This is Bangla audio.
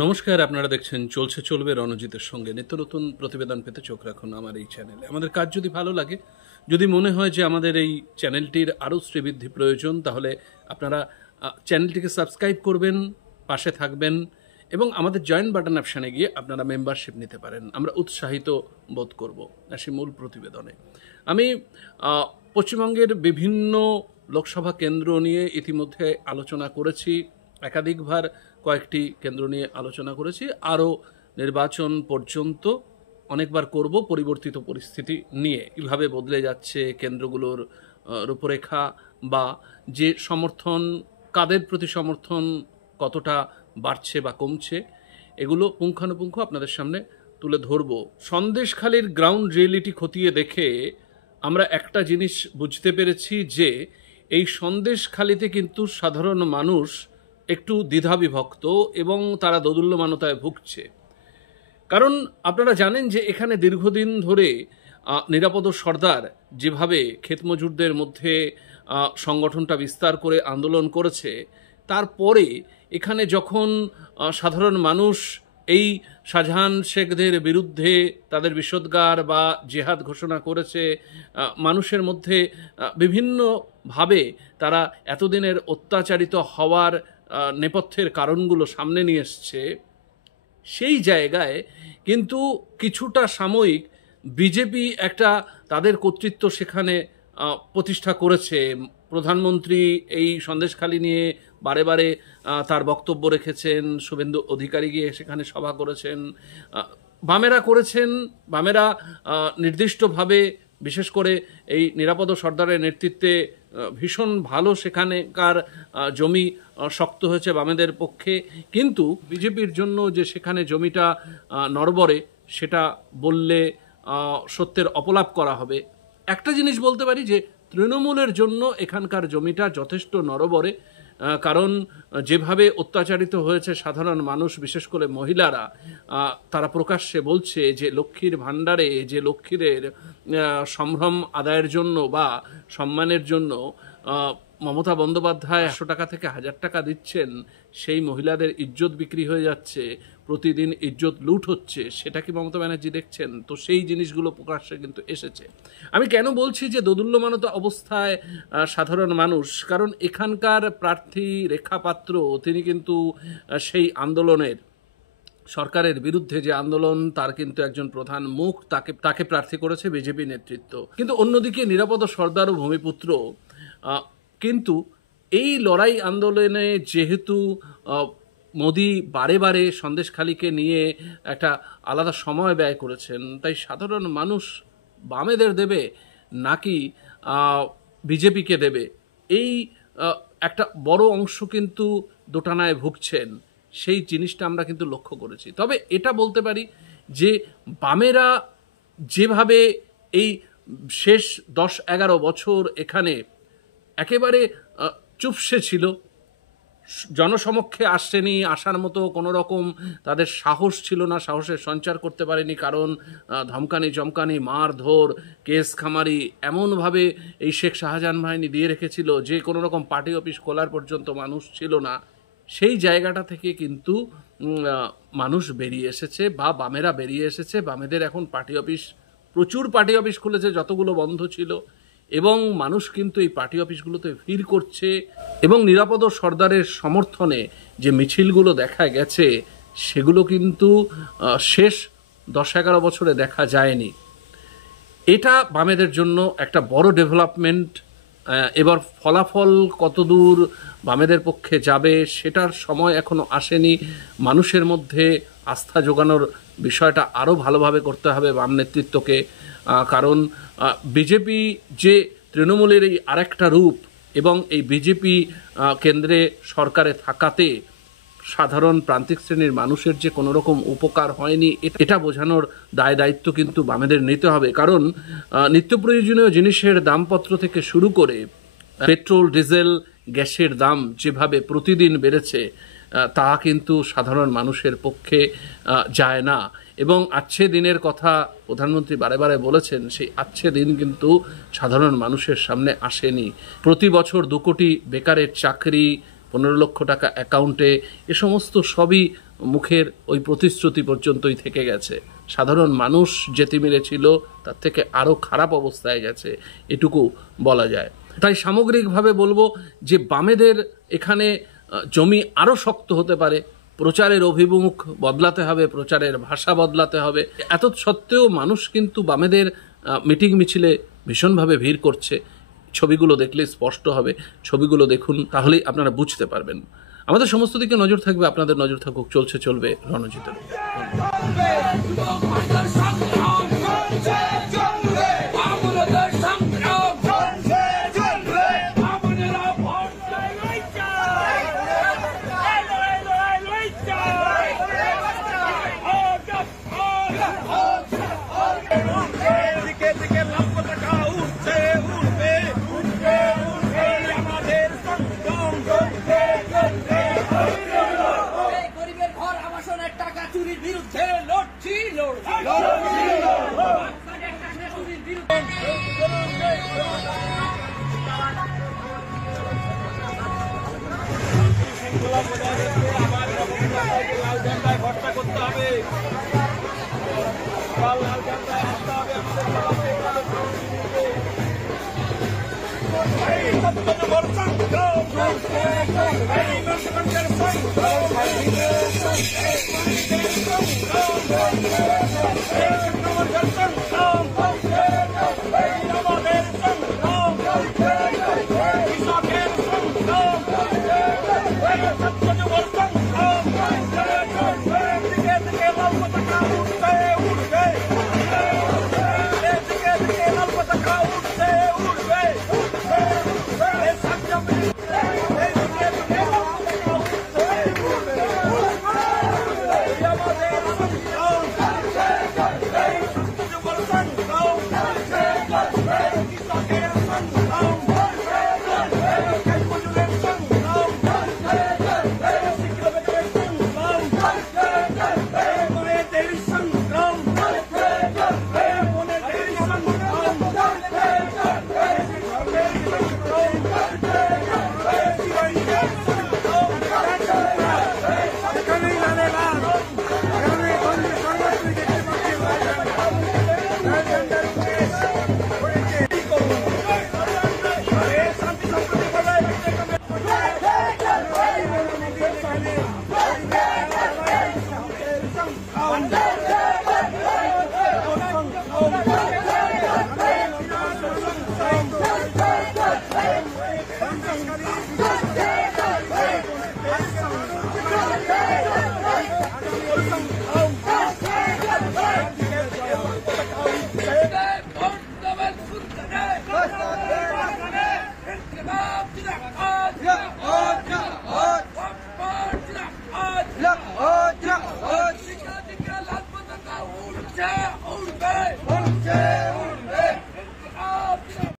নমস্কার, আপনারা দেখছেন চলছে চলবে রণজিতের সঙ্গে। নিত্য নতুন প্রতিবেদন পেতে চোখ রাখুন আমার এই চ্যানেলে। আমাদের কাজ যদি ভালো লাগে, যদি মনে হয় যে আমাদের এই চ্যানেলটির আরও শ্রীবৃদ্ধি প্রয়োজন, তাহলে আপনারা চ্যানেলটিকে সাবস্ক্রাইব করবেন, পাশে থাকবেন এবং আমাদের জয়েন বাটন অপশানে গিয়ে আপনারা মেম্বারশিপ নিতে পারেন। আমরা উৎসাহিত বোধ করব। আসি মূল প্রতিবেদনে। আমি পশ্চিমবঙ্গের বিভিন্ন লোকসভা কেন্দ্র নিয়ে ইতিমধ্যে আলোচনা করেছি, একাধিকবার কয়েকটি কেন্দ্র নিয়ে আলোচনা করেছি, আরও নির্বাচন পর্যন্ত অনেকবার করব। পরিবর্তিত পরিস্থিতি নিয়ে কীভাবে বদলে যাচ্ছে কেন্দ্রগুলোর রূপরেখা, বা যে সমর্থন, কাদের প্রতি সমর্থন কতটা বাড়ছে বা কমছে, এগুলো পুঙ্খানুপুঙ্খ আপনাদের সামনে তুলে ধরব। সন্দেশখালির গ্রাউন্ড রিয়েলিটি খতিয়ে দেখে আমরা একটা জিনিস বুঝতে পেরেছি যে এই সন্দেশখালিতে কিন্তু সাধারণ মানুষ একটু দ্বিধাবিভক্ত এবং তারা দোদুল্যমানতায় ভুগছে। কারণ আপনারা জানেন যে এখানে দীর্ঘদিন ধরে নিরাপদ সর্দার যেভাবে ক্ষেতমজুরদের মধ্যে সংগঠনটা বিস্তার করে আন্দোলন করেছে, তারপরে এখানে যখন সাধারণ মানুষ এই শাহজাহান শেখদের বিরুদ্ধে তাদের বিষোদ্গার বা জেহাদ ঘোষণা করেছে, মানুষের মধ্যে বিভিন্নভাবে তারা এতদিনের অত্যাচারিত হওয়ার নেপথ্যের কারণগুলো সামনে নিয়ে এসছে, সেই জায়গায় কিন্তু কিছুটা সাময়িক বিজেপি একটা তাদের কর্তৃত্ব সেখানে প্রতিষ্ঠা করেছে। প্রধানমন্ত্রী এই সন্দেশখালি নিয়ে বারে বারে তার বক্তব্য রেখেছেন, শুভেন্দু অধিকারী গিয়ে সেখানে সভা করেছেন, বামেরা করেছেন। বামেরা নির্দিষ্টভাবে, বিশেষ করে এই নিরাপদ সর্দারের নেতৃত্বে ভীষণ ভালো সেখানেকার জমি শক্ত হয়েছে বামেদের পক্ষে। কিন্তু বিজেপির জন্য যে সেখানে জমিটা নড়বড়ে, সেটা বললে সত্যের অপলাপ করা হবে। একটা জিনিস বলতে পারি যে তৃণমূলের জন্য এখানকার জমিটা যথেষ্ট নড়বড়ে, কারণ যেভাবে অত্যাচারিত হয়েছে সাধারণ মানুষ, বিশেষ করে মহিলারা, তারা প্রকাশ্যে বলছে যে লক্ষ্মীর ভাণ্ডারে যে লক্ষ্মীদের সম্ভ্রম আদায়ের জন্য বা সম্মানের জন্য মমতা বন্দ্যোপাধ্যায় 100 টাকা থেকে 1000 টাকা দিচ্ছেন, সেই মহিলাদের ইজ্জত বিক্রি হয়ে যাচ্ছে, প্রতিদিন ইজ্জত লুট হচ্ছে, সেটা কি মমতা ব্যানার্জি দেখছেন? তো সেই জিনিসগুলো প্রকাশ্যে কিন্তু এসেছে। আমি কেন বলছি যে দোদুল্যমানত অবস্থায় সাধারণ মানুষ, কারণ এখানকার প্রার্থী রেখা পাত্র, তিনি কিন্তু সেই আন্দোলনের, সরকারের বিরুদ্ধে যে আন্দোলন, তার কিন্তু একজন প্রধান মুখ, তাকে প্রার্থী করেছে বিজেপি নেতৃত্ব। কিন্তু অন্যদিকে নিরাপদ সর্দার ও ভূমিপুত্র কিন্তু এই লড়াই আন্দোলনে যেহেতু মোদি বারে বারে সন্দেশখালিকে নিয়ে একটা আলাদা সময় ব্যয় করেছেন, তাই সাধারণ মানুষ বামেদের দেবে নাকি বিজেপিকে দেবে, এই একটা বড় অংশ কিন্তু দোটানায় ভুগছেন। সেই জিনিসটা আমরা কিন্তু লক্ষ্য করেছি। তবে এটা বলতে পারি যে বামেরা যেভাবে এই শেষ 10-11 বছর এখানে একেবারে চুপসে ছিল, জনসমক্ষে আসেনি, আসার মতো কোনো রকম তাদের সাহস ছিল না, সাহসের সঞ্চার করতে পারেনি, কারণ ধমকানি চমকানি, মারধর, কেস খামারি এমনভাবে এই শেখ শাহজাহান বাহিনী দিয়ে রেখেছিল যে কোনো রকম পার্টি অফিস খোলার পর্যন্ত মানুষ ছিল না। সেই জায়গাটা থেকে কিন্তু মানুষ বেরিয়ে এসেছে, বা বামেরা বেরিয়ে এসেছে। বামেদের এখন পার্টি অফিস, প্রচুর পার্টি অফিস খুলেছে যতগুলো বন্ধ ছিল, এবং মানুষ কিন্তু এই পার্টি অফিসগুলোতে ভিড় করছে। এবং নিরাপদ সর্দারের সমর্থনে যে মিছিলগুলো দেখা গেছে, সেগুলো কিন্তু শেষ 10-11 বছরে দেখা যায়নি। এটা বামেদের জন্য একটা বড় ডেভেলপমেন্ট। এবার ফলাফল কতদূর বামেদের পক্ষে যাবে সেটার সময় এখনো আসেনি। মানুষের মধ্যে আস্থা জোগানোর বিষয়টা আরও ভালোভাবে করতে হবে বাম নেতৃত্বকে, কারণ বিজেপি যে তৃণমূলের এই আরেকটা রূপ, এবং এই বিজেপি কেন্দ্রে সরকারে থাকাতে সাধারণ প্রান্তিক শ্রেণীর মানুষের যে কোনো রকম উপকার হয়নি, এটা বোঝানোর দায় দায়িত্ব কিন্তু বামেদের নিতে হবে। কারণ নিত্য প্রয়োজনীয় জিনিসের দামপত্র থেকে শুরু করে পেট্রোল, ডিজেল, গ্যাসের দাম যেভাবে প্রতিদিন বেড়েছে, তা কিন্তু সাধারণ মানুষের পক্ষে যায় না। এবং আচ্ছে দিনের কথা প্রধানমন্ত্রী বারে বারে বলেছেন, সেই আচ্ছে দিন কিন্তু সাধারণ মানুষের সামনে আসেনি। প্রতি বছর 2 কোটি বেকারের চাকরি, 15 লক্ষ টাকা অ্যাকাউন্টে, এ সমস্ত সবই মুখের ওই প্রতিশ্রুতি পর্যন্তই থেকে গেছে। সাধারণ মানুষ যে তিমিরে ছিল তার থেকে আরও খারাপ অবস্থায় গেছে, এটুকু বলা যায়। তাই সামগ্রিকভাবে বলবো যে বামেদের এখানে জমি আরও শক্ত হতে পারে, প্রচারের অভিমুখ বদলাতে হবে, প্রচারের ভাষা বদলাতে হবে। এত সত্ত্বেও মানুষ কিন্তু বামেদের মিটিং মিছিলে ভীষণভাবে ভিড় করছে। ছবিগুলো দেখলে স্পষ্ট হবে, ছবিগুলো দেখুন, তাহলেই আপনারা বুঝতে পারবেন। আমাদের সমস্ত দিকে নজর থাকবে, আপনাদের নজর থাকুক চলছে চলবে রণজিতের। Hey,